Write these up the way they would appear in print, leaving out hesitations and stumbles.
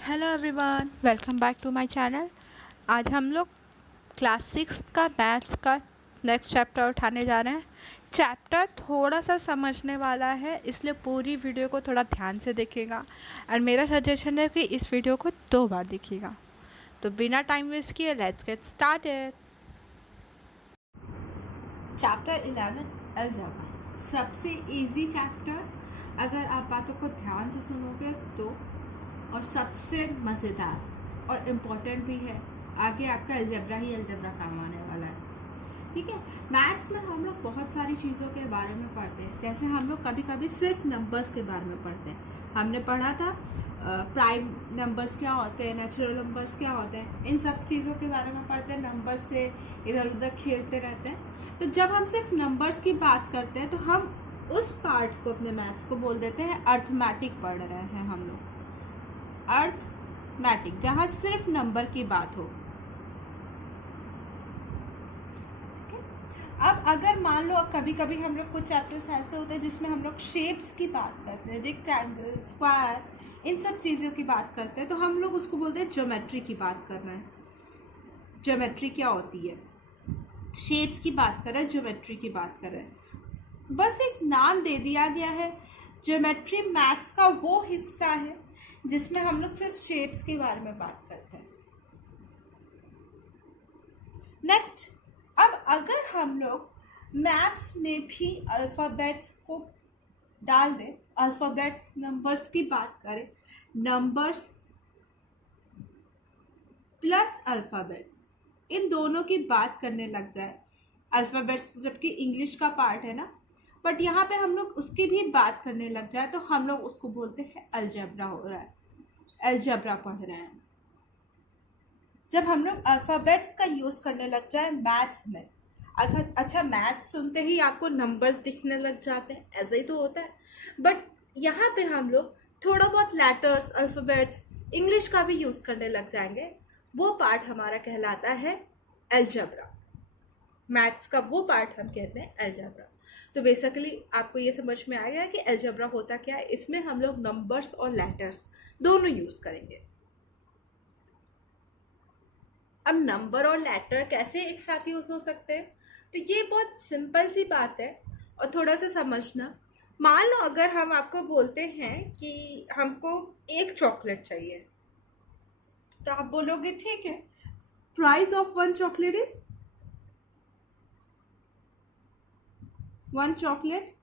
Hello everyone, welcome back to my channel. आज हम लोग क्लास 6 का मैथ्स का नेक्स्ट चैप्टर उठाने जा रहे हैं। चैप्टर थोड़ा सा समझने वाला है, इसलिए पूरी वीडियो को थोड़ा ध्यान से देखिएगा और मेरा सजेशन है कि इस वीडियो को 2 बार देखिएगा। तो बिना टाइम वेस्ट किए let's get started. Chapter 11 algebra सबसे इजी चैप्टर अगर आप बातों को ध्यान से सुनोगे तो, और सबसे मज़ेदार और इम्पोर्टेंट भी है। आगे आपका अलजेब्रा ही अलजेब्रा काम आने वाला है। ठीक है, मैथ्स में हम लोग बहुत सारी चीज़ों के बारे में पढ़ते हैं। जैसे हम लोग कभी कभी सिर्फ नंबर्स के बारे में पढ़ते हैं। हमने पढ़ा था प्राइम नंबर्स क्या होते हैं, नेचुरल नंबर्स क्या होते हैं, इन सब चीज़ों के बारे में पढ़ते हैं। नंबर्स से इधर उधर खेलते रहते हैं। तो जब हम सिर्फ नंबर्स की बात करते हैं तो हम उस पार्ट को, अपने मैथ्स को बोल देते हैं अर्थमैटिक पढ़ रहे हैं हम लोग। अर्थमैटिक, जहाँ सिर्फ नंबर की बात हो। अब अगर मान लो कभी कभी हम लोग कुछ चैप्टर्स ऐसे होते हैं जिसमें हम लोग शेप्स की बात करते हैं, रेक्टेंगल, स्क्वायर, इन सब चीज़ों की बात करते हैं, तो हम लोग उसको बोलते हैं ज्योमेट्री की बात करना है। ज्योमेट्री क्या होती है? शेप्स की बात कर रहे हैं, ज्योमेट्री की बात कर रहे हैं। बस एक नाम दे दिया गया है। ज्योमेट्री मैथ्स का वो हिस्सा है जिसमें हम लोग सिर्फ शेप्स के बारे में बात करते हैं। नेक्स्ट, अब अगर हम लोग मैथ्स में भी अल्फ़ाबेट्स को डाल दें, अल्फ़ाबेट्स नंबर्स की बात करें, नंबर्स प्लस अल्फ़ाबेट्स, इन दोनों की बात करने लग जाए। अल्फ़ाबेट्स जबकि इंग्लिश का पार्ट है ना, बट यहाँ पे हम लोग उसकी भी बात करने लग जाए तो हम लोग उसको बोलते हैं अलजेब्रा हो रहा है, अलजेब्रा पढ़ रहे हैं। जब हम लोग अल्फ़ाबेट्स का यूज़ करने लग जाए मैथ्स में, अगर अच्छा मैथ्स सुनते ही आपको नंबर्स दिखने लग जाते हैं, ऐसा ही तो होता है। बट यहाँ पे हम लोग थोड़ा बहुत लेटर्स, अल्फ़ाबेट्स, इंग्लिश का भी यूज़ करने लग जाएंगे। वो पार्ट हमारा कहलाता है अलजेब्रा। मैथ्स का वो पार्ट हम कहते हैं अलजेब्रा। तो बेसिकली आपको ये समझ में आ गया कि अलजेब्रा होता क्या है। इसमें हम लोग नंबर्स और लेटर्स दोनों यूज़ करेंगे। अब नंबर और लेटर कैसे एक साथ यूज़ हो सकते हैं, तो ये बहुत सिंपल सी बात है और थोड़ा सा समझना। मान लो अगर हम आपको बोलते हैं कि हमको एक चॉकलेट चाहिए, तो आप बोलोगे ठीक है, price of one chocolate is, one chocolate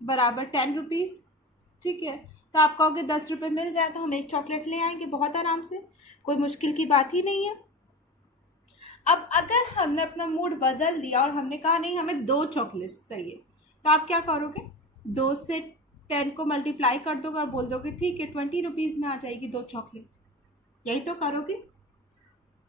बराबर 10 रुपीज़। ठीक है, तो आप कहोगे 10 रुपये मिल जाए तो हम एक चॉकलेट ले आएंगे बहुत आराम से, कोई मुश्किल की बात ही नहीं है। अब अगर हमने अपना मूड बदल दिया और हमने कहा नहीं हमें 2 चॉकलेट्स चाहिए, तो आप क्या करोगे? 2 से 10 को मल्टीप्लाई कर दोगे और बोल दोगे ठीक है 20 रुपीज़ में आ जाएगी 2 चॉकलेट। यही तो करोगे।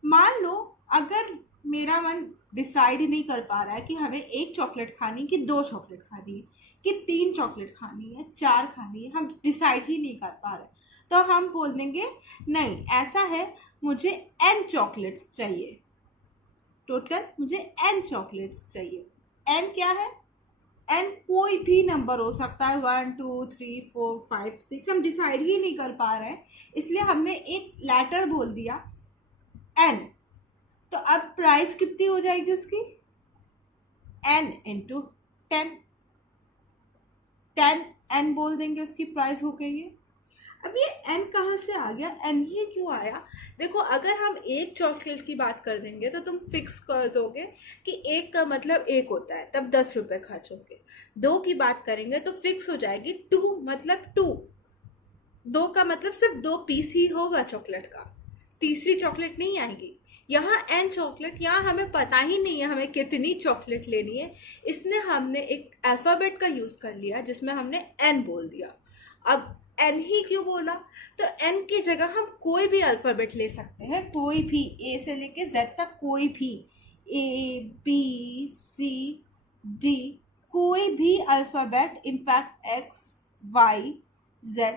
मान लो अगर मेरा मन डिसाइड ही नहीं कर पा रहा है कि हमें एक चॉकलेट खानी कि 2 चॉकलेट खानी है कि 3 चॉकलेट खानी है, 4 खानी है, हम डिसाइड ही नहीं कर पा रहे, तो हम बोल देंगे नहीं ऐसा है, मुझे n चॉकलेट्स चाहिए, टोटल मुझे n चॉकलेट्स चाहिए। n क्या है? n कोई भी नंबर हो सकता है, 1 2 3 4 5 6, हम डिसाइड ही नहीं कर पा रहे हैं, इसलिए हमने एक लेटर बोल दिया n। तो अब प्राइस कितनी हो जाएगी उसकी? n इंटू 10, 10 n बोल देंगे, उसकी प्राइस हो गई है। अब ये n कहाँ से आ गया, n ही क्यों आया? देखो अगर हम एक चॉकलेट की बात कर देंगे तो तुम फिक्स कर दोगे कि एक का मतलब एक होता है, तब 10 रुपये खर्च होंगे। 2 की बात करेंगे तो फिक्स हो जाएगी, 2 मतलब 2, 2 का मतलब सिर्फ 2 पीस ही होगा चॉकलेट का, तीसरी चॉकलेट नहीं आएगी। यहाँ n चॉकलेट, यहाँ हमें पता ही नहीं है हमें कितनी चॉकलेट लेनी है, इसलिए हमने एक अल्फ़ाबेट का यूज़ कर लिया जिसमें हमने n बोल दिया। अब n ही क्यों बोला? तो n की जगह हम कोई भी अल्फ़ाबेट ले सकते हैं, कोई भी, a से लेके z तक कोई भी, a b c d, कोई भी alphabet, in fact x y z,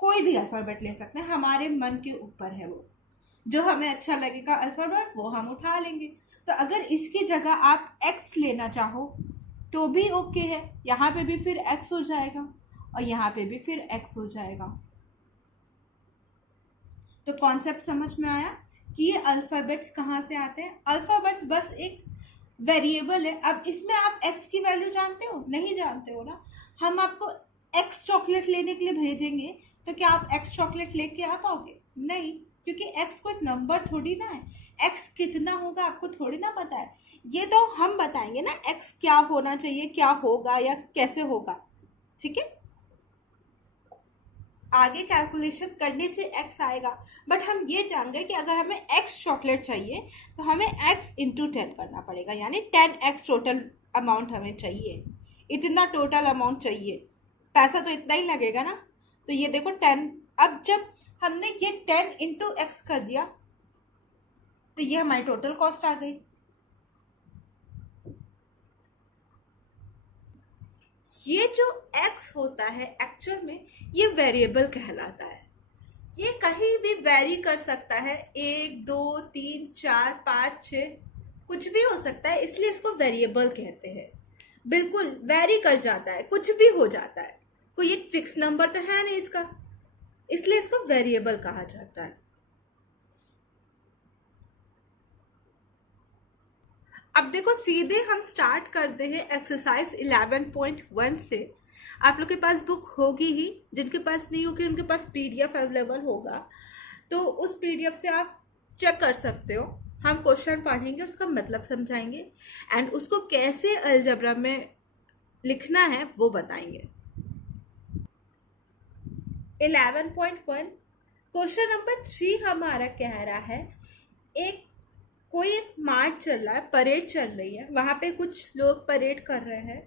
कोई भी अल्फ़ाबेट ले सकते हैं, हमारे मन के ऊपर है। वो जो हमें अच्छा लगेगा अल्फ़ाबेट वो हम उठा लेंगे। तो अगर इसकी जगह आप x लेना चाहो तो भी ओके है, यहाँ पे भी फिर x हो जाएगा। और यहाँ पे भी फिर x हो जाएगा। तो कॉन्सेप्ट समझ में आया कि ये अल्फ़ाबेट्स कहाँ से आते हैं। अल्फ़ाबेट्स बस एक वेरिएबल है। अब इसमें आप x की वैल्यू जानते हो? नहीं जानते हो ना। हम आपको x चॉकलेट लेने के लिए भेजेंगे तो क्या आप x चॉकलेट लेके आ पाओगे? नहीं, क्योंकि x कोई नंबर थोड़ी ना है। x कितना होगा आपको थोड़ी ना पता है। ये तो हम बताएंगे ना x क्या होना चाहिए, क्या होगा या कैसे होगा। ठीक है, आगे कैलकुलेशन करने से x आएगा, बट हम ये जान गए कि अगर हमें x चॉकलेट चाहिए तो हमें x इंटू 10 करना पड़ेगा, यानी 10x टोटल अमाउंट हमें चाहिए। इतना टोटल अमाउंट चाहिए, पैसा तो इतना ही लगेगा ना। तो ये देखो 10, अब जब हमने ये 10 इंटू एक्स कर दिया तो ये हमारी टोटल कॉस्ट आ गई। ये जो x होता है एक्चुअल में ये वेरिएबल कहलाता है। ये कहीं भी वेरी कर सकता है, 1 2 3 4 5 6 कुछ भी हो सकता है, इसलिए इसको वेरिएबल कहते हैं। बिल्कुल वेरी कर जाता है, कुछ भी हो जाता है, कोई एक फिक्स नंबर तो है नहीं इसका, इसलिए इसको वेरिएबल कहा जाता है। अब देखो सीधे हम स्टार्ट करते हैं एक्सरसाइज 11.1 से। आप लोग के पास बुक होगी ही, जिनके पास नहीं होगी उनके पास पीडीएफ अवेलेबल होगा, तो उस पीडीएफ से आप चेक कर सकते हो। हम क्वेश्चन पढ़ेंगे, उसका मतलब समझाएंगे एंड उसको कैसे अलजेब्रा में लिखना है वो बताएंगे। 11.1 क्वेश्चन नंबर 3 हमारा कह रहा है कोई एक मार्च चल रहा है, परेड चल रही है, वहाँ पे कुछ लोग परेड कर रहे हैं।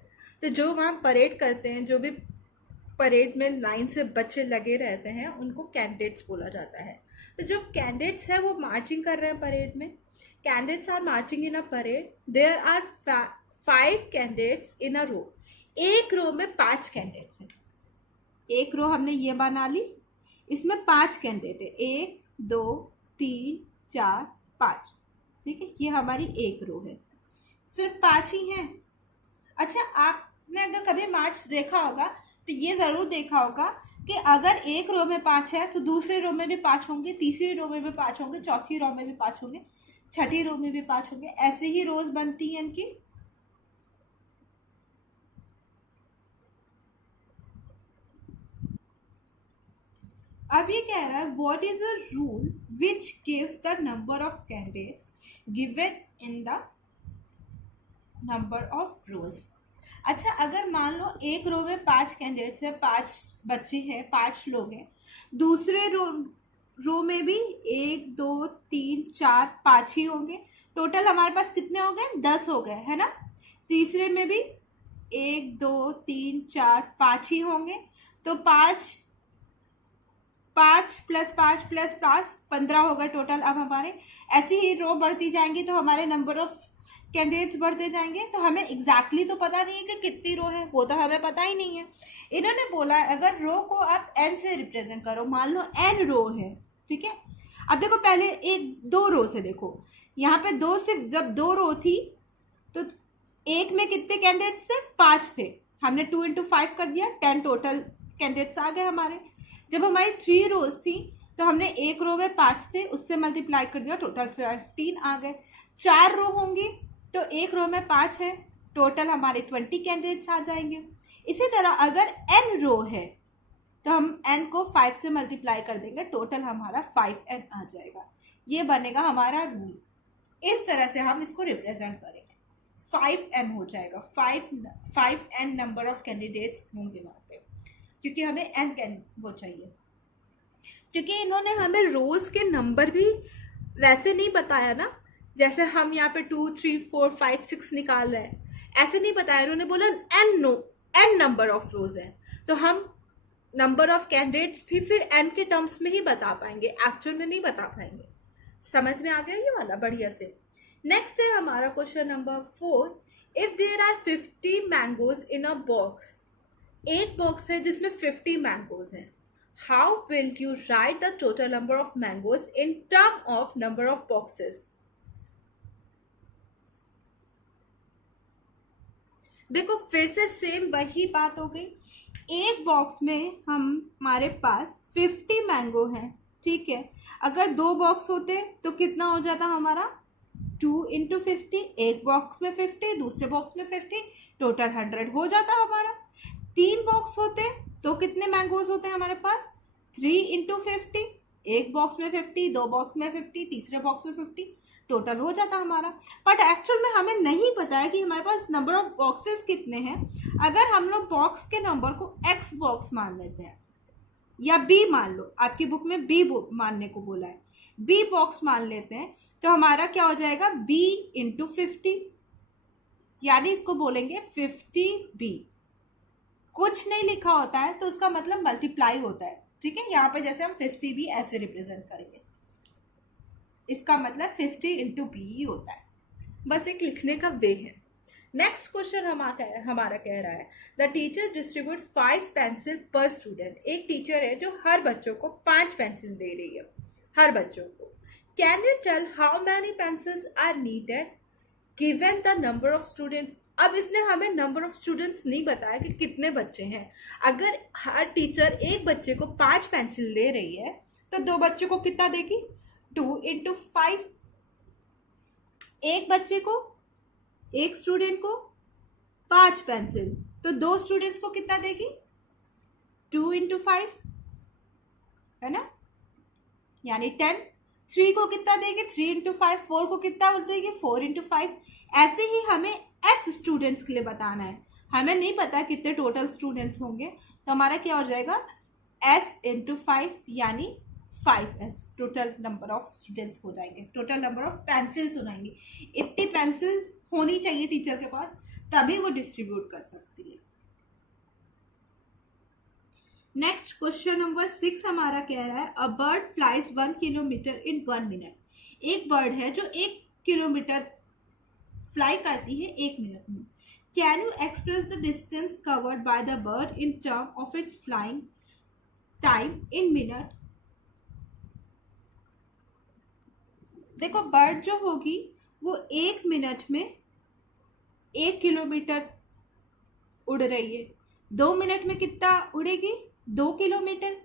तो जो वहाँ परेड करते हैं, जो भी परेड में लाइन से बच्चे लगे रहते हैं, उनको कैंडिडेट्स बोला जाता है। तो जो कैंडिडेट्स हैं वो मार्चिंग कर रहे हैं परेड में। Candidates are marching in a parade. There are 5 candidates in a row. एक रो में 5 कैंडिडेट्स हैं। एक रो हमने ये बना ली, इसमें 5 कैंडिडेट है, 1 2 3 4 5। ठीक है, ये हमारी एक रो है, सिर्फ 5 ही हैं। अच्छा, आपने अगर कभी मार्च देखा होगा तो ये जरूर देखा होगा कि अगर एक रो में 5 है तो दूसरे रो में भी 5 होंगे, तीसरी रो में भी 5 होंगे, चौथी रो में भी 5 होंगे, छठी रो में भी 5 होंगे। ऐसे ही रोज बनती हैं इनकी। अब ये कह रहा है what is a rule which gives the number of candidates given in the number of रोज। अच्छा, अगर मान लो एक रो में 5 कैंडिडेट्स है, 5 बच्चे हैं, 5 लोग हैं, दूसरे रो में भी 1 2 3 4 5 ही होंगे। टोटल हमारे पास कितने हो गए? 10 हो गए, है ना। तीसरे में भी 1 2 3 4 5 ही होंगे, तो 5 प्लस 5 प्लस 5 15 हो गए टोटल। अब हमारे ऐसी ही रो बढ़ती जाएंगी तो हमारे नंबर ऑफ कैंडिडेट्स बढ़ते जाएंगे। तो हमें एग्जैक्टली तो पता नहीं है कि कितनी रो है, वो तो हमें पता ही नहीं है। इन्होंने बोला अगर रो को आप n से रिप्रेजेंट करो, मान लो n रो है, ठीक है। अब देखो पहले एक 2 रो से देखो, यहाँ पे 2 से जब 2 रो थी तो एक में कितने कैंडिडेट्स थे? 5 थे। हमने 2 इंटू 5 कर दिया, 10 टोटल कैंडिडेट्स आ गए हमारे। जब हमारी 3 रोज थी तो हमने एक रो में 5 थे, उससे मल्टीप्लाई कर दिया, टोटल 15 आ गए। 4 रो होंगी तो एक रो में 5 है, टोटल हमारे 20 कैंडिडेट्स आ जाएंगे। इसी तरह अगर n रो है तो हम n को 5 से मल्टीप्लाई कर देंगे, टोटल हमारा 5n आ जाएगा। ये बनेगा हमारा रूल। इस तरह से हम इसको रिप्रेजेंट करेंगे, 5n हो जाएगा। 5n नंबर ऑफ कैंडिडेट्स होंगे वहाँ पे, क्योंकि हमें n वो चाहिए। क्योंकि इन्होंने हमें रोज के नंबर भी वैसे नहीं बताया ना, जैसे हम यहाँ पे 2 3 4 5 6 निकाल रहे हैं, ऐसे नहीं बताया। इन्होंने बोला n नंबर ऑफ रोज है, तो हम नंबर ऑफ कैंडिडेट्स भी फिर n के टर्म्स में ही बता पाएंगे, एक्चुअल में नहीं बता पाएंगे। समझ में आ गया ये वाला बढ़िया से। नेक्स्ट है हमारा question number 4। If there are 50 mangoes in a box, एक बॉक्स है जिसमें 50 मैंगोज हैं, how will you write the total number of mangoes in term of number of boxes. देखो फिर से सेम वही बात हो गई। एक बॉक्स में हमारे पास 50 मैंगो है, ठीक है। अगर 2 बॉक्स होते तो कितना हो जाता हमारा, 2 इंटू 50, एक बॉक्स में 50, दूसरे बॉक्स में 50, टोटल 100 हो जाता हमारा। 3 बॉक्स होते तो कितने मैंगोज होते हैं हमारे पास, 3 इंटू 50, एक बॉक्स में 50, 2 बॉक्स में 50, तीसरे बॉक्स में 50, टोटल हो जाता हमारा। बट एक्चुअल में हमें नहीं पता है कि हमारे पास नंबर ऑफ बॉक्सेस कितने हैं। अगर हम लोग बॉक्स के नंबर को x बॉक्स मान लेते हैं या b मान लो, आपकी बुक में b मानने को बोला है, b बॉक्स मान लेते हैं तो हमारा क्या हो जाएगा, b इंटू 50, यानी इसको बोलेंगे 50b। कुछ नहीं लिखा होता है तो उसका मतलब मल्टीप्लाई होता है, ठीक है। यहाँ पे जैसे हम 50b ऐसे रिप्रेजेंट करेंगे, इसका मतलब 50 इंटू बी होता है, बस एक लिखने का वे है। नेक्स्ट क्वेश्चन हमारा कह रहा है द टीचर डिस्ट्रीब्यूट 5 पेंसिल पर स्टूडेंट। एक टीचर है जो हर बच्चों को 5 पेंसिल दे रही है, हर बच्चों को। Can you tell how many pencils are needed given the number of students. अब इसने हमें नंबर ऑफ स्टूडेंट्स नहीं बताया कि कितने बच्चे हैं। अगर हर टीचर एक बच्चे को 5 पेंसिल दे रही है तो 2 बच्चों को कितना देगी, 2 इंटू 5। एक बच्चे को, एक स्टूडेंट को 5 पेंसिल, तो 2 स्टूडेंट्स को कितना देगी, 2 इंटू 5, है ना, यानी 10। 3 को कितना देगी, 3 इंटू 5। 4 को कितना देगी, 4 इंटू 5। ऐसे ही हमें एस स्टूडेंट्स के लिए बताना है। हमें नहीं पता कितने टोटल स्टूडेंट्स होंगे, तो हमारा क्या हो जाएगा, एस इंटू 5 यानी 5s total number of students हो जाएंगे, टोटल नंबर ऑफ पेंसिल्स हो जाएंगे। इतनी पेंसिल होनी चाहिए टीचर के पास, तभी वो डिस्ट्रीब्यूट कर सकती है। नेक्स्ट क्वेश्चन नंबर 6 हमारा कह रहा है a bird flies 1 kilometre in 1 minute. एक बर्ड है जो 1 किलोमीटर फ्लाई करती है 1 मिनट में। Can you express the distance covered by the bird in term of its flying time in minute. देखो, बर्ड जो होगी वो 1 मिनट में 1 किलोमीटर उड़ रही है। 2 मिनट में कितना उड़ेगी, 2 किलोमीटर।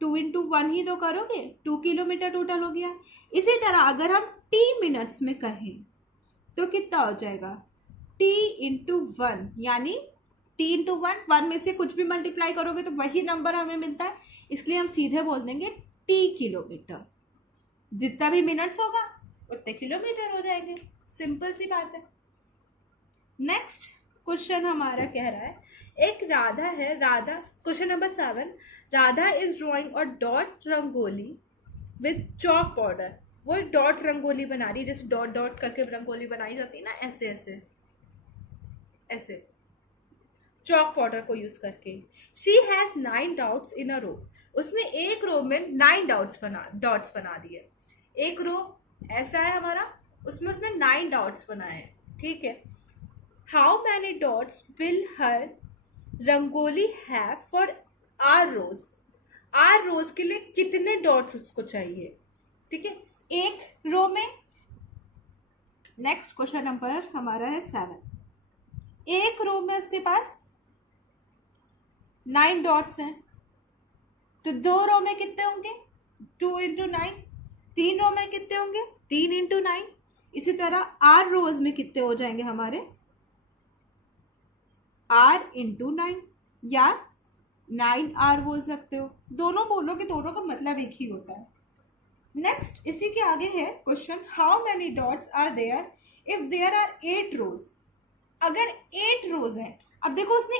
2 इंटू 1 ही तो करोगे, 2 किलोमीटर टोटल हो गया। इसी तरह अगर हम t मिनट्स में कहें तो कितना हो जाएगा, t इंटू 1, यानी t इंटू 1 में से कुछ भी मल्टीप्लाई करोगे तो वही नंबर हमें मिलता है, इसलिए हम सीधे बोल देंगे t किलोमीटर। जितना भी मिनट्स होगा उतने किलोमीटर हो जाएंगे, सिंपल सी बात है। नेक्स्ट क्वेश्चन हमारा कह रहा है एक राधा है, Radha, question number 7, Radha is drawing और dot rangoli with chalk powder. वो एक डॉट रंगोली बना रही है, जैसे डॉट डॉट करके रंगोली बनाई जाती है ना, ऐसे ऐसे ऐसे चॉक पाउडर को यूज करके। She has 9 dots in a रो। उसने एक रो में 9 डॉट्स बना दिए। एक रो ऐसा है हमारा, उसमें उसने 9 डॉट्स बनाए हैं, ठीक है। How many dots will her rangoli have for R rows. R rows के लिए कितने डॉट्स उसको चाहिए, ठीक है, एक रो में। नेक्स्ट क्वेश्चन नंबर हमारा है 7। एक रो में उसके पास 9 डॉट्स हैं, तो 2 रो में कितने होंगे, 2 इंटू 9। 3 रो में कितने होंगे, 3 इंटू 9। इसी तरह आर रोज में कितने हो जाएंगे हमारे, r इंटू 9, या 9r बोल सकते हो, दोनों बोलोगे, दोनों का मतलब एक ही होता है। नेक्स्ट इसी के आगे है question how many dots are there if there are 8 rows. अगर 8 रोज हैं, अब देखो उसने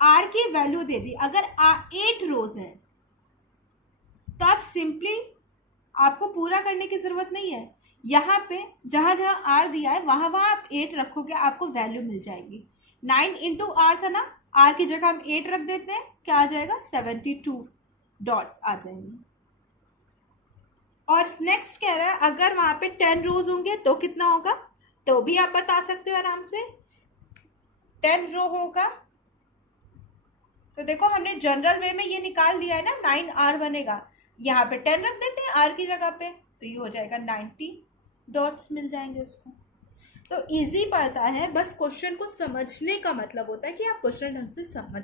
r की वैल्यू दे दी, अगर 8 रोज हैं तो आप सिंपली, आपको पूरा करने की जरूरत नहीं है, यहाँ पे जहां जहां r दिया है वहां वहां आप 8 रखोगे, आपको वैल्यू मिल जाएगी। 9 इंटू आर था ना, आर की जगह हम 8 रख देते हैं, क्या आ जाएगा, 72 डॉट्स आ जाएंगे। और नेक्स्ट कह रहा है अगर वहां पे 10 रोज होंगे तो कितना होगा, तो भी आप बता सकते हो आराम से। 10 रो होगा तो देखो हमने जनरल वे में ये निकाल दिया है ना, 9r बनेगा, यहाँ पे 10 रख देते हैं r की जगह पे, तो ये हो जाएगा 90 डॉट्स मिल जाएंगे उसको। तो इजी पड़ता है, बस क्वेश्चन को समझने का मतलब होता है कि आप क्वेश्चन ढंग से समझ।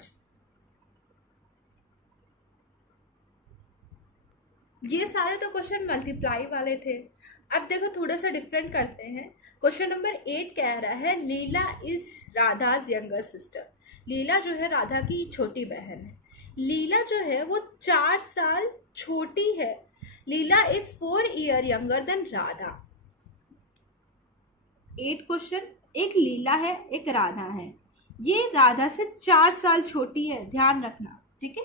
ये सारे तो क्वेश्चन मल्टीप्लाई वाले थे। अब देखो थोड़ा सा डिफरेंट करते हैं। क्वेश्चन नंबर 8 कह रहा है Leela is Radha's younger sister. लीला जो है राधा की छोटी बहन है। लीला जो है वो 4 साल छोटी है। Leela is 4 year younger than Radha. 8 question, एक लीला है एक राधा है, ये राधा से 4 साल छोटी है, ध्यान रखना, ठीक है।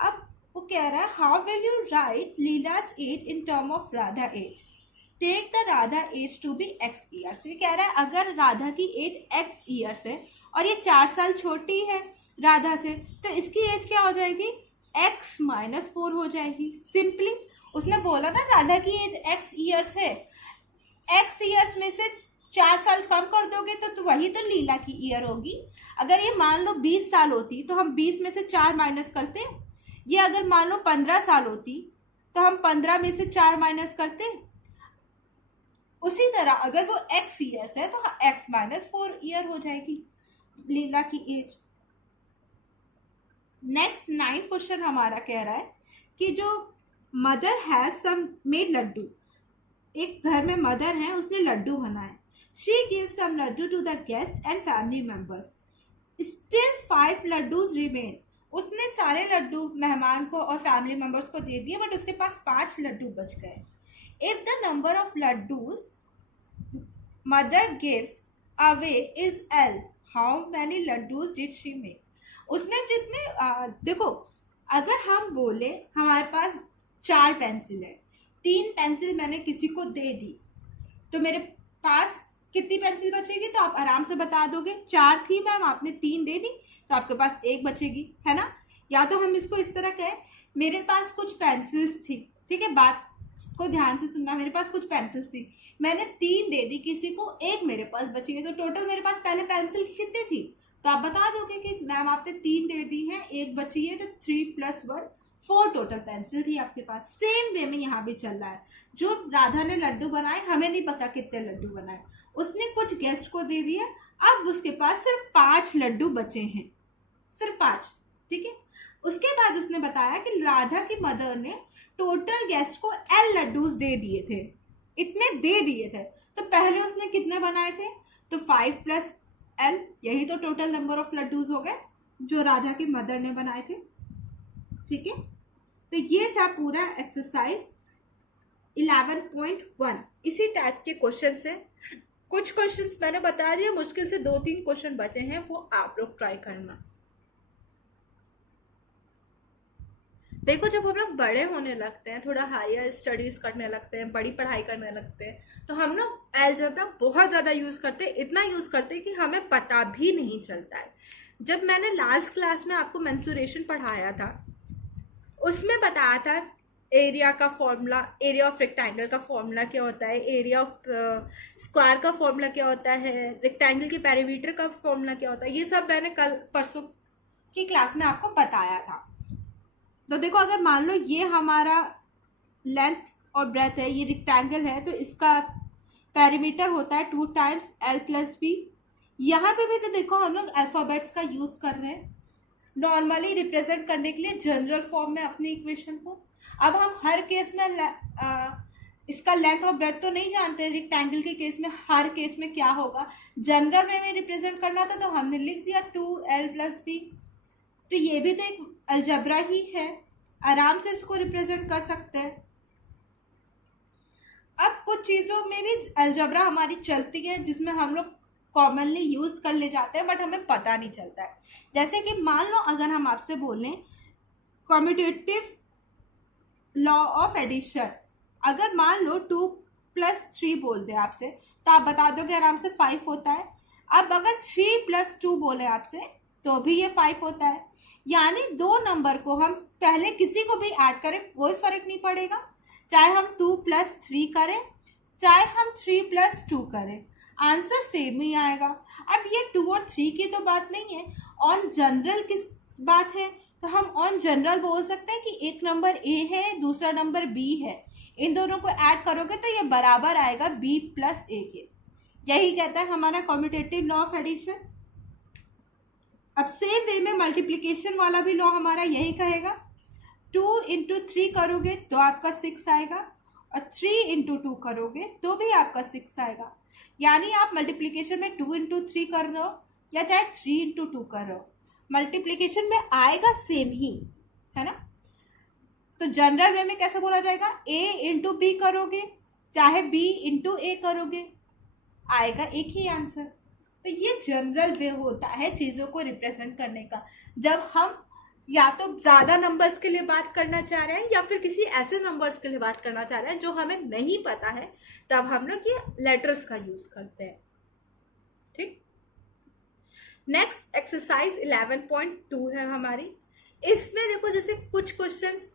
अब वो कह रहा है how will you write Leela's age in term of Radha age, take the Radha age to be x years. ये कह रहा है अगर राधा की एज एक्स ईयर्स है और ये 4 साल छोटी है राधा से, तो इसकी एज क्या हो जाएगी, x माइनस 4 हो जाएगी। सिंपली उसने बोला ना राधा की एज एक्स ईयर्स है, एक्स ईयर्स में से 4 साल कम कर दोगे तो वही तो लीला की ईयर होगी। अगर ये मान लो 20 साल होती तो हम 20 में से 4 माइनस करते। ये अगर मान लो 15 साल होती तो हम 15 में से 4 माइनस करते। उसी तरह अगर वो x ईयर्स है तो x माइनस 4 ईयर हो जाएगी लीला की एज। नेक्स्ट 9 क्वेश्चन हमारा कह रहा है कि जो mother has some made laddoo, एक घर में मदर है उसने लड्डू बनाए। She give some laddoo to the guest and family members, still 5 laddoos remain. उसने सारे लड्डू मेहमान को और फैमिली मेंबर्स को दे दिए बट उसके पास 5 लड्डू बच गए। If the number of laddoos mother give away is L, how many laddoos did she make. उसने जितने देखो अगर हम बोले हमारे पास 4 पेंसिल है, 3 पेंसिल मैंने किसी को दे दी तो मेरे पास कितनी पेंसिल बचेगी, तो आप आराम से बता दोगे। 4 थी मैम, आपने 3 दे दी तो आपके पास 1 बचेगी, है ना। या तो हम इसको इस तरह कहें मेरे पास कुछ पेंसिल्स थी, ठीक है, बात को ध्यान से सुनना। मेरे पास कुछ पेंसिल्स थी, मैंने 3 दे दी किसी को, 1 मेरे पास बची है, तो टोटल मेरे पास पहले पेंसिल कितनी थी, तो आप बता दोगे कि मैम आपने 3 दे दी है, 1 बची है, तो 3 + 1 4 टोटल पेंसिल थी आपके पास। सेम वे में यहाँ भी चल रहा है। जो राधा ने लड्डू बनाए, हमें नहीं पता कितने लड्डू बनाए, उसने कुछ गेस्ट को दे दिया, अब उसके पास सिर्फ 5 लड्डू बचे हैं, सिर्फ 5, ठीक है। उसके बाद उसने बताया कि राधा की मदर ने टोटल गेस्ट को L लड्डूज दे दिए थे, इतने दे दिए थे। तो पहले उसने कितने बनाए थे, तो 5 + L, यही तो टोटल नंबर ऑफ लड्डूज हो गए जो राधा की मदर ने बनाए थे, ठीक है। तो ये था पूरा एक्सरसाइज 11.1। इसी टाइप के क्वेश्चन है, कुछ क्वेश्चंस मैंने बता दिया, मुश्किल से 2-3 क्वेश्चन बचे हैं, वो आप लोग ट्राई करना। देखो जब हम लोग बड़े होने लगते हैं, थोड़ा हायर स्टडीज करने लगते हैं, बड़ी पढ़ाई करने लगते हैं, तो हम लोग अलजेब्रा बहुत ज़्यादा यूज़ करते हैं, इतना यूज़ करते हैं कि हमें पता भी नहीं चलता है। जब मैंने लास्ट क्लास में आपको मेंसुरेशन पढ़ाया था, उसमें बताया था एरिया का फॉर्मूला, एरिया ऑफ रेक्टेंगल का फॉर्मूला क्या होता है, एरिया ऑफ स्क्वायर का फॉर्मूला क्या होता है, रेक्टेंगल के पेरीमीटर का फॉर्मूला क्या होता है, ये सब मैंने कल परसों की क्लास में आपको बताया था। तो देखो अगर मान लो ये हमारा लेंथ और ब्रेथ है, ये रेक्टेंगल है, तो इसका पेरीमीटर होता है 2 टाइम्स L + B। यहाँ पे भी तो देखो हम लोग अल्फ़ाबेट्स का यूज़ कर रहे हैं नॉर्मली रिप्रेजेंट करने के लिए जनरल फॉर्म में अपनी इक्वेशन को। अब हम हर केस में इसका लेंथ और ब्रेथ तो नहीं जानते, रेक्टेंगल के केस में हर केस में क्या होगा, जनरल वे में रिप्रेजेंट करना था तो हमने लिख दिया 2L + B। तो ये भी तो एक अलजेब्रा ही है, आराम से इसको रिप्रेजेंट कर सकते हैं। अब कुछ चीज़ों में भी अलजेब्रा हमारी चलती है जिसमें हम लोग कॉमनली यूज कर ले जाते हैं बट हमें पता नहीं चलता है। जैसे कि मान लो अगर हम आपसे बोलें कम्यूटेटिव लॉ ऑफ एडिशन, अगर मान लो 2 + 3 बोल दे आपसे तो आप बता दोगे आराम से 5 होता है। अब अगर 3 + 2 बोले आपसे तो भी ये 5 होता है। यानी 2 नंबर को हम पहले किसी को भी ऐड करें कोई फर्क नहीं पड़ेगा, चाहे हम 2 + 3 करें चाहे हम 3 + 2 करें, आंसर सेम ही आएगा। अब ये 2 और 3 की तो बात नहीं है, ऑन जनरल किस बात है, तो हम ऑन जनरल बोल सकते हैं कि एक नंबर A है दूसरा नंबर B है, इन दोनों को ऐड करोगे तो ये बराबर आएगा B + A के। यही कहता है हमारा कम्यूटेटिव लॉ ऑफ एडिशन। अब सेम वे में मल्टीप्लिकेशन वाला भी लॉ हमारा यही कहेगा 2 इंटू 3 करोगे तो आपका 6 आएगा, और 3 इंटू 2 करोगे तो भी आपका 6 आएगा। यानी आप मल्टीप्लीकेशन में 2 इंटू 3 कर रहे हो या चाहे 3 इंटू 2 कर रहे हो, मल्टीप्लीकेशन में आएगा सेम ही, है ना। तो जनरल वे में कैसे बोला जाएगा, a इंटू बी करोगे चाहे b इंटू ए करोगे, आएगा एक ही आंसर। तो ये जनरल वे होता है चीज़ों को रिप्रेजेंट करने का, जब हम या तो ज़्यादा नंबर्स के लिए बात करना चाह रहे हैं या फिर किसी ऐसे नंबर्स के लिए बात करना चाह रहे हैं जो हमें नहीं पता है, तब हम लोग ये लेटर्स का यूज करते हैं। ठीक, नेक्स्ट एक्सरसाइज 11.2 है हमारी। इसमें देखो जैसे कुछ क्वेश्चंस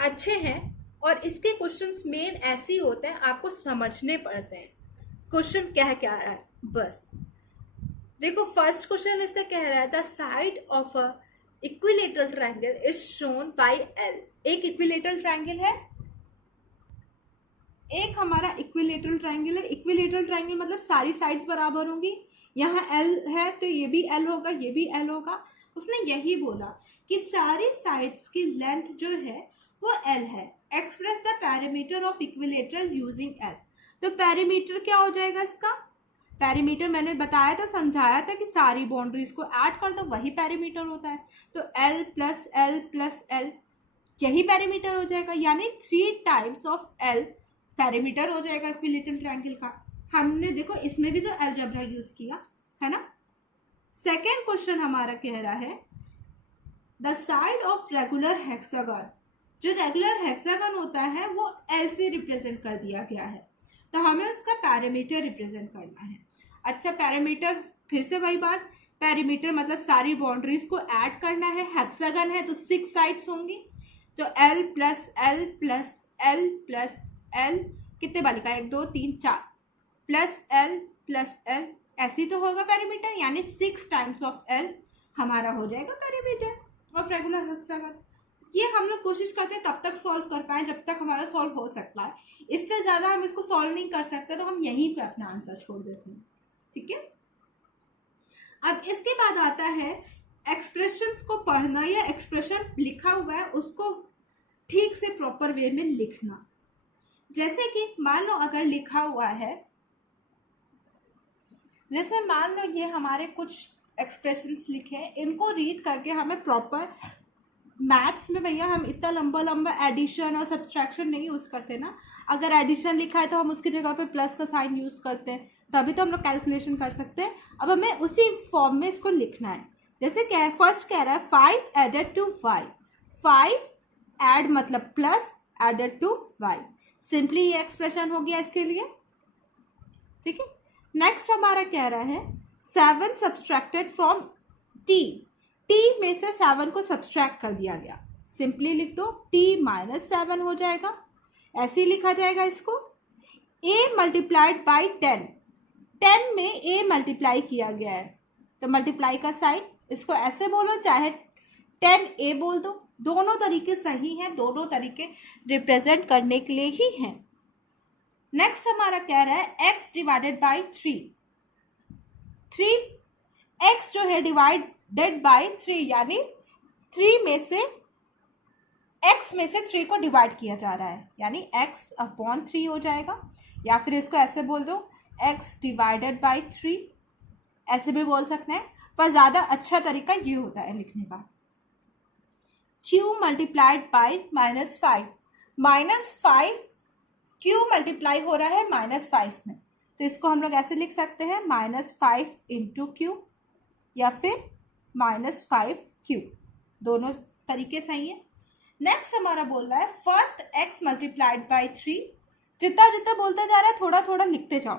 अच्छे हैं और इसके क्वेश्चंस मेन ऐसे ही होते हैं, आपको समझने पड़ते हैं क्वेश्चन क्या रहा है। बस देखो फर्स्ट क्वेश्चन इसका कह रहा है the side of a equilateral triangle is shown by L. एक इक्विलेटरल ट्रायंगल है, एक हमारा इक्विलेटरल ट्रायंगल है। इक्विलेटरल ट्रायंगल मतलब सारी साइड्स बराबर होंगी, यहाँ एल है तो ये भी एल होगा, ये भी एल होगा। उसने यही बोला कि सारी साइड्स की लेंथ जो है वो एल है। Express the parameter of equilateral using L. तो पैरामीटर क्या हो जाएगा इसका, पैरामीटर मैंने बताया था, समझाया था कि सारी बाउंड्रीज को ऐड कर दो वही पैरामीटर होता है। तो L plus L plus L यही पैरामीटर हो जाएगा, यानी 3 टाइम्स ऑफ एल पैरामीटर हो जाएगा इक्विलेटरल ट्रायंगल का। हमने देखो इसमें भी तो अलजेब्रा यूज किया है ना। सेकेंड क्वेश्चन हमारा कह रहा है the side of regular hexagon. जो रेगुलर हेक्सागन होता है वो एल से रिप्रेजेंट कर दिया गया है, तो हमें उसका पैरामीटर रिप्रेजेंट करना है। अच्छा, पैरामीटर फिर से वही बात, पैरामीटर मतलब सारी बाउंड्रीज को ऐड करना है। हेक्सागन है तो 6 साइड्स होंगी, तो L plus L plus L plus L कितने वाली का, 1 2 3 4 प्लस एल ऐसे ही तो होगा पैरामीटर, यानी 6 टाइम्स ऑफ एल हमारा हो जाएगा पैरामीटर ऑफ रेगुलर हेक्सागन। ये हम लोग कोशिश करते हैं तब तक सॉल्व कर पाए जब तक हमारा सॉल्व हो सकता है, इससे ज़्यादा हम इसको सॉल्व नहीं कर सकते, तो हम यहीं पे अपना आंसर छोड़ देते हैं। ठीक है, अब इसके बाद आता है एक्सप्रेशंस को पढ़ना, या एक्सप्रेशन लिखा हुआ है उसको ठीक से प्रॉपर वे में लिखना। जैसे कि मान लो अगर लिखा हुआ है, जैसे मान लो ये हमारे कुछ एक्सप्रेशंस लिखे हैं, इनको रीड करके हमें प्रॉपर, मैथ्स में भैया हम इतना लंबा लंबा एडिशन और सब्सट्रैक्शन नहीं यूज़ करते ना। अगर एडिशन लिखा है तो हम उसकी जगह पे प्लस का साइन यूज़ करते हैं, तभी तो हम लोग कैलकुलेशन कर सकते हैं। अब हमें उसी फॉर्म में इसको लिखना है। जैसे क्या है, फर्स्ट कह रहा है 5 एडेड टू 5, 5 ऐड मतलब प्लस, एडेड टू 5, सिंपली ये एक्सप्रेशन हो गया इसके लिए। ठीक है, नेक्स्ट हमारा कह रहा है 7 सब्सट्रैक्टेड फ्रॉम टी, टी में से 7 को सब्सट्रैक्ट कर दिया गया, सिंपली लिख दो t माइनस 7 हो जाएगा, ऐसे ही लिखा जाएगा इसको। a मल्टीप्लाइड बाई 10, 10 में a मल्टीप्लाई किया गया है तो मल्टीप्लाई का साइन, इसको ऐसे बोलो चाहे 10a बोल दो, दोनों तरीके सही हैं, दोनों तरीके रिप्रेजेंट करने के लिए ही हैं। नेक्स्ट हमारा कह रहा है x डिवाइडेड बाई 3, 3x जो है डिवाइडेड बाई 3, यानी 3 में से x में से 3 को डिवाइड किया जा रहा है, यानी x अपॉन 3 हो जाएगा। या फिर इसको ऐसे बोल दो x डिवाइडेड बाई 3, ऐसे भी बोल सकते हैं, पर ज़्यादा अच्छा तरीका ये होता है लिखने का। q multiplied by -5, -5 q multiply हो रहा है -5 में, तो इसको हम लोग ऐसे लिख सकते हैं -5 इंटू क्यू या फिर -5q, दोनों तरीके सही है। नेक्स्ट हमारा बोल रहा है फर्स्ट x मल्टीप्लाइड बाई 3, जितना जितना बोलते जा रहा है थोड़ा थोड़ा लिखते जाओ।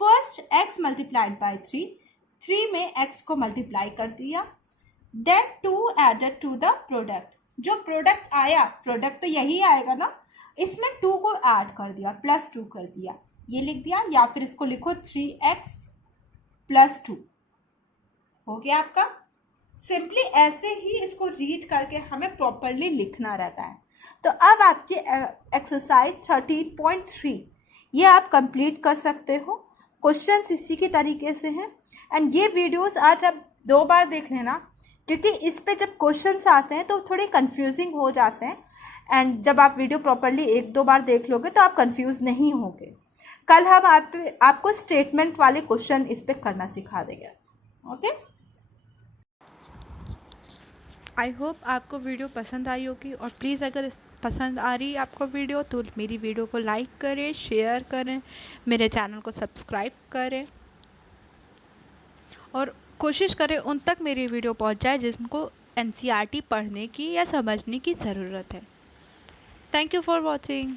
फर्स्ट x मल्टीप्लाइड बाई 3, 3 में x को मल्टीप्लाई कर दिया, then 2 added to the product, जो प्रोडक्ट आया, प्रोडक्ट तो यही आएगा ना, इसमें 2 को ऐड कर दिया, +2 कर दिया, ये लिख दिया। या फिर इसको लिखो 3x + 2 हो गया आपका। सिंपली ऐसे ही इसको रीड करके हमें प्रॉपरली लिखना रहता है। तो अब आपकी एक्सरसाइज 13.3 ये आप कंप्लीट कर सकते हो। क्वेश्चंस इसी के तरीके से हैं, एंड ये वीडियोस आज आप 2 बार देख लेना, क्योंकि इस पे जब क्वेश्चंस आते हैं तो थोड़े कंफ्यूजिंग हो जाते हैं, एंड जब आप वीडियो प्रॉपरली 1-2 बार देख लोगे तो आप कंफ्यूज नहीं होगे। कल हम आपको स्टेटमेंट वाले क्वेश्चन इस पे करना सिखा देंगे। ओके, आई होप आपको वीडियो पसंद आई होगी, और प्लीज़ अगर पसंद आ रही है आपको वीडियो तो मेरी वीडियो को लाइक करें, शेयर करें, मेरे चैनल को सब्सक्राइब करें, और कोशिश करें उन तक मेरी वीडियो पहुंच जाए जिनको एनसीईआरटी पढ़ने की या समझने की ज़रूरत है। Thank you for watching.